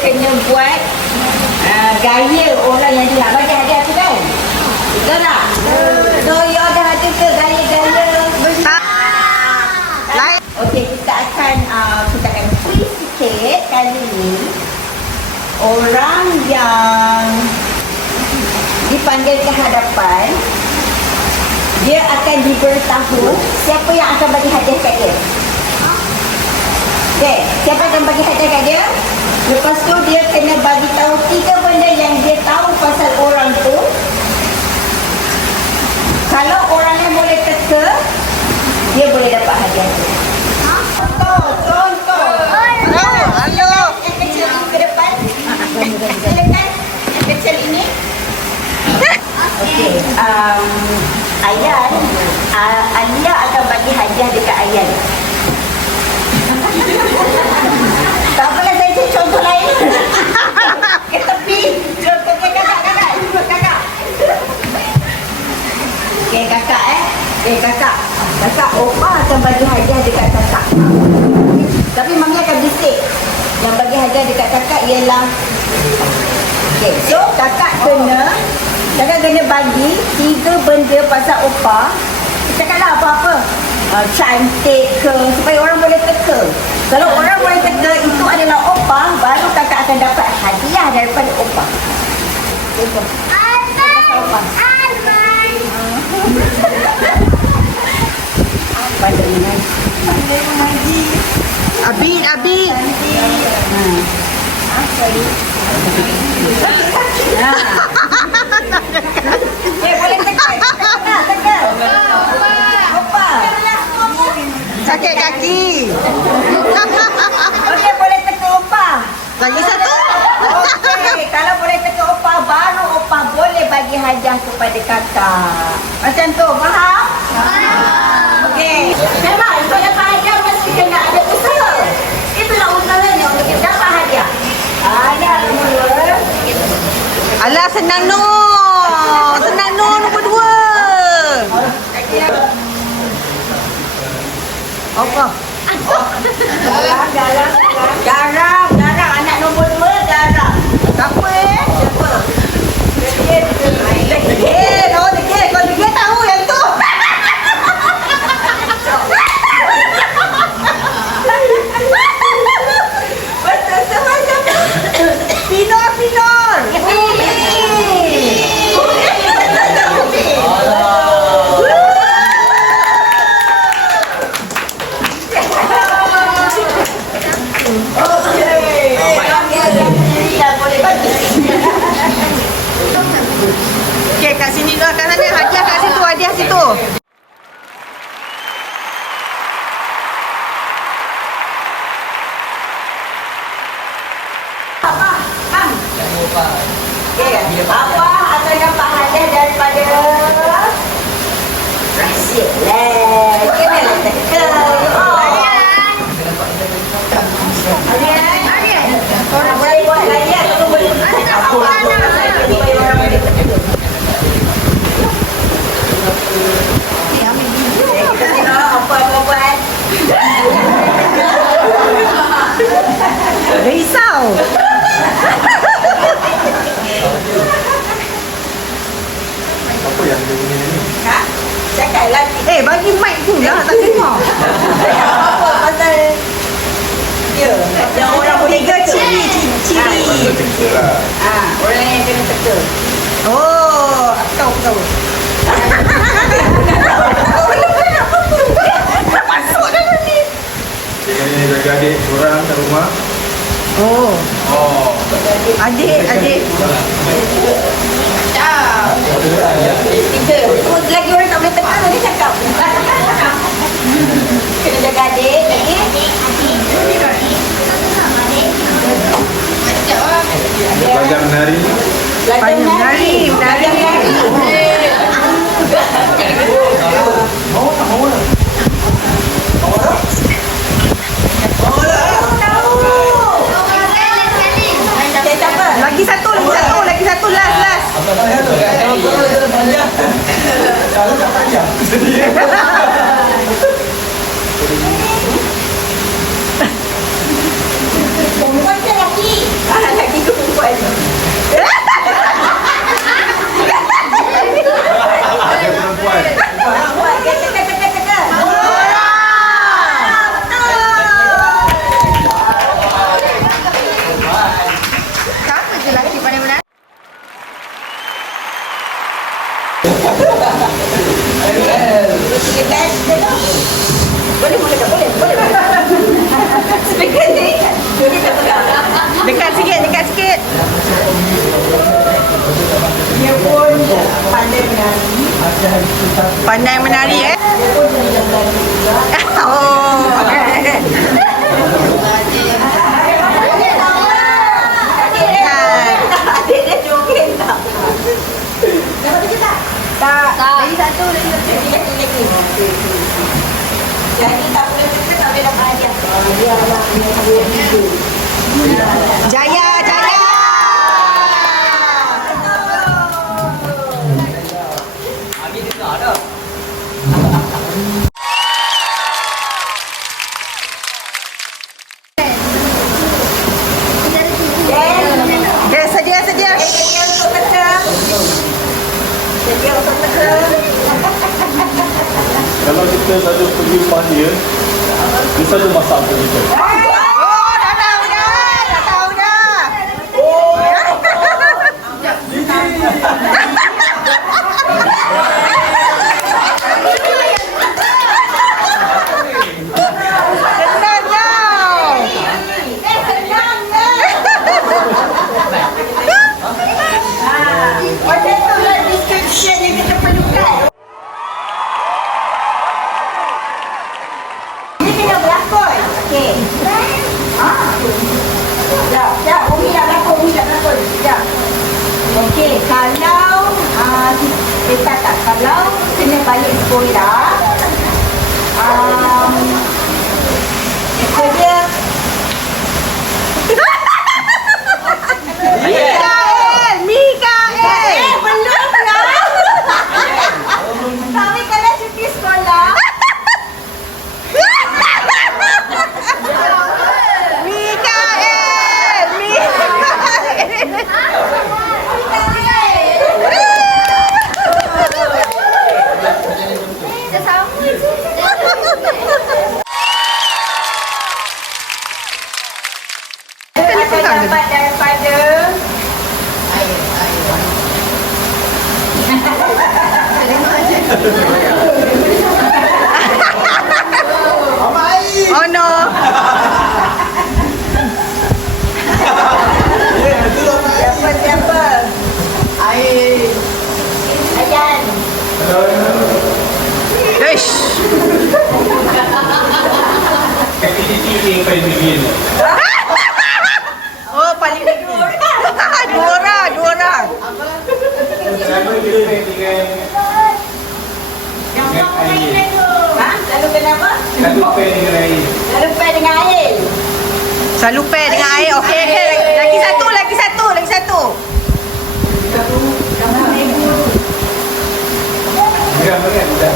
kena buat gaya orang yang dia nak bagi hadiah tu kan? Betul tak? So, you ada hadiah ke gaya-gaya? Okey, kita akan quiz sikit kali ni. Orang yang dipanggil ke hadapan, dia akan diberitahu siapa yang akan bagi hadiah kat dia. Okey, siapa akan bagi hadiah kat dia? Lepas tu dia kena bagi tahu 3 benda yang dia tahu pasal orang tu. Kalau orang yang boleh teka, dia boleh dapat hadiah tu. Contoh. Yang kecil ini ke depan. Silakan. Yang kecil ini. Okey. Ayan. Alia akan bagi hadiah dekat Ayan. Tak apalah, saya cari contoh lain. Ke tepi. Contoh ke kakak. Cuba kakak. Okey, kakak kakak. Kakak, Opa akan bagi hadiah dekat kakak. Tapi Mami akan bisik. Yang bagi hadiah dekat kakak ialah... Okey, so kakak kena bagi 3 benda pasal Opa. Cakaplah apa-apa. Cantik ke, supaya orang boleh teka. Kalau orang boleh teka itu adalah Opa, baru kakak akan dapat hadiah daripada Opa. Abi. Boleh teka. Opa. Sakit kaki. Okey, boleh teka Opa. Lagi satu. Okey, kalau boleh teka Opa, baru Opa boleh bagi hadiah kepada kakak. Macam tu, faham? Okey. Memang, untuk dapat hadiah mesti kena ada usaha. Itulah usahanya untuk kita dapat hadiah. Ada nombor 2. Alah, senang no. Senang no, nombor 2. Apa? Garang. Anak nombor 2, garang. Siapa Siapa? Degil. Oh, degil. Kau degil tahu yang tu. Betul semacam. Pinor. Okey, kat sini dulu. Kat sana hadiah kat situ. Hadiah situ. Okey, apa akan dapat hadiah daripada rahsia lah. Kena teka. Orang boleh buat lagi atau boleh apa kita tengok apa buat. Risau. Apa yang dia punya ni? Cakaplah. Bagi mic pula. Tak dengar. Apa pasal dia? Yang orang boleh Tiga ciri. Pasal teka lah. Orang yang kena teka. Oh, aku tahu. Masuk dalam ni. Dia ni jaga adik seorang kat rumah. Oh, adik. Tiga. Lagi orang tak boleh teka, dia cakap. Kena jaga adik lagi. Belajar menari. Belajar menari. Lagi satu last. Perempuan ke lelaki? Boleh, boleh tak? Boleh, boleh. Speaker ni. Kita pegang. Dekat sikit, dekat sikit. Dia pun pandai menari. Pandai menari Dia pun jangan menari juga. Oh. Adik dia joget tak? Dapat kerja tak? Tak. Lagi satu, lagi satu. Lagi. Jadi tak boleh kerja, tak boleh dapat hadiah. Dia nak dia video. Jaya, jaya. Okay, sedia, sedia. Sedia untuk teka. Sedia untuk teka. Kalau kita selalu pergi rumah dia selalu masak untuk kita. Oh, dah tahu dah. Dah tahu dah. Senang tau. Macam tu lah description yang kita perlukan. Ini kena berlakon. Okey. Sekejap, Umi nak berlakon. Sekejap. Okey, kalau kita tak, kalau kena balik sekolah, itu dia. Mikael, Mikael. Belum lah. Kami kalau cuti sekolah, Mikael, Mikael. akan dapat daripada Oh no. siapa? Ayan. Ish. Aktiviti yang paling begini. Oh, paling dua orang, dua orang. Selalu kita main dengan air. Ha? Lalu kenapa? Selalu pair dengan air. Lalu pair dengan air. Selalu pair dengan air. Okey, okey. Lagi satu, lagi satu, lagi satu. Berat-berat dah.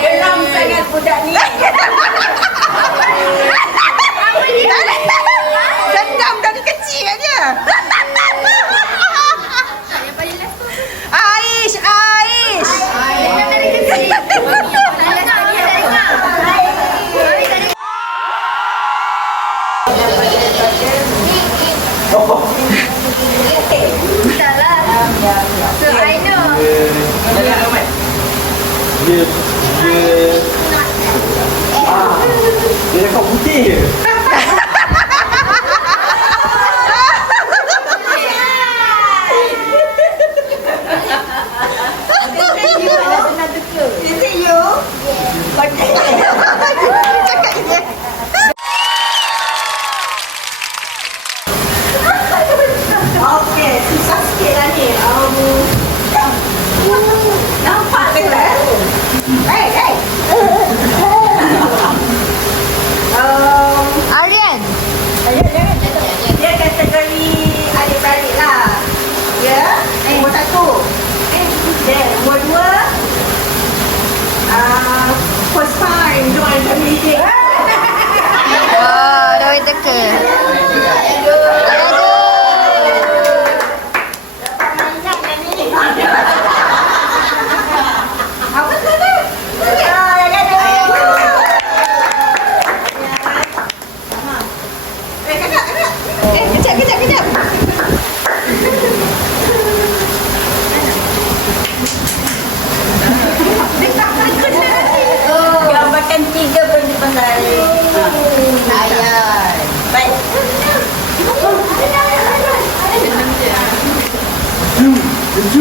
Geram sangat budak ni. Dendam dari kecil kan dia. Aish, Aish. Dia dia cakap putih je. Is it you? Cakap je. Okey, susah sikit lah ni. Nampak ke tak? Hey. Aryan. Dia kategori adik-beradik lah. Ya, nombor satu. Then, nombor dua. First time join the meeting. Oh, dah teka. Apa sana? Yang ada. Kejap.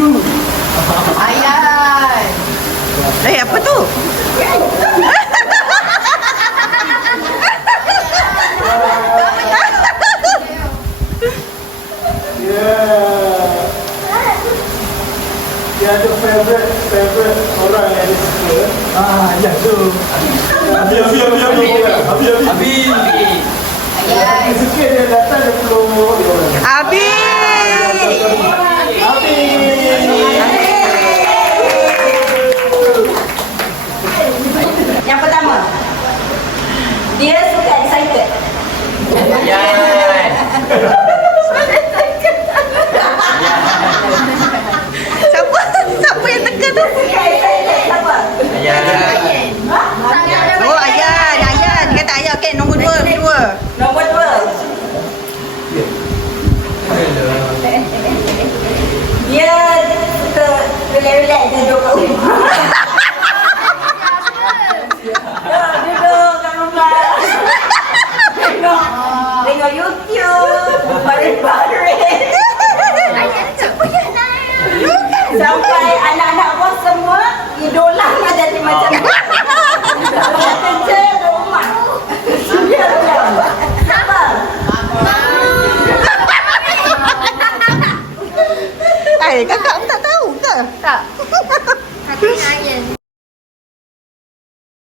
Ayan. Apa tu? Dia ada favorite orang yang dia suka. Ya tu. Abi. Dia suka dia datang dia peluk. Abi. Yang pertama, dia suka excited. Siapa yang teka tu? Suka excited siapa? Oh, Ayan. Ayan. Dia kata Ayan. Okey, nombor 2. Nombor 2. Dia suka relax-relax duduk kat rumah. Duduk kat rumah. Tengok YouTube. Baring-baring. Sampai anak-anak bos semua idola nak jadi macam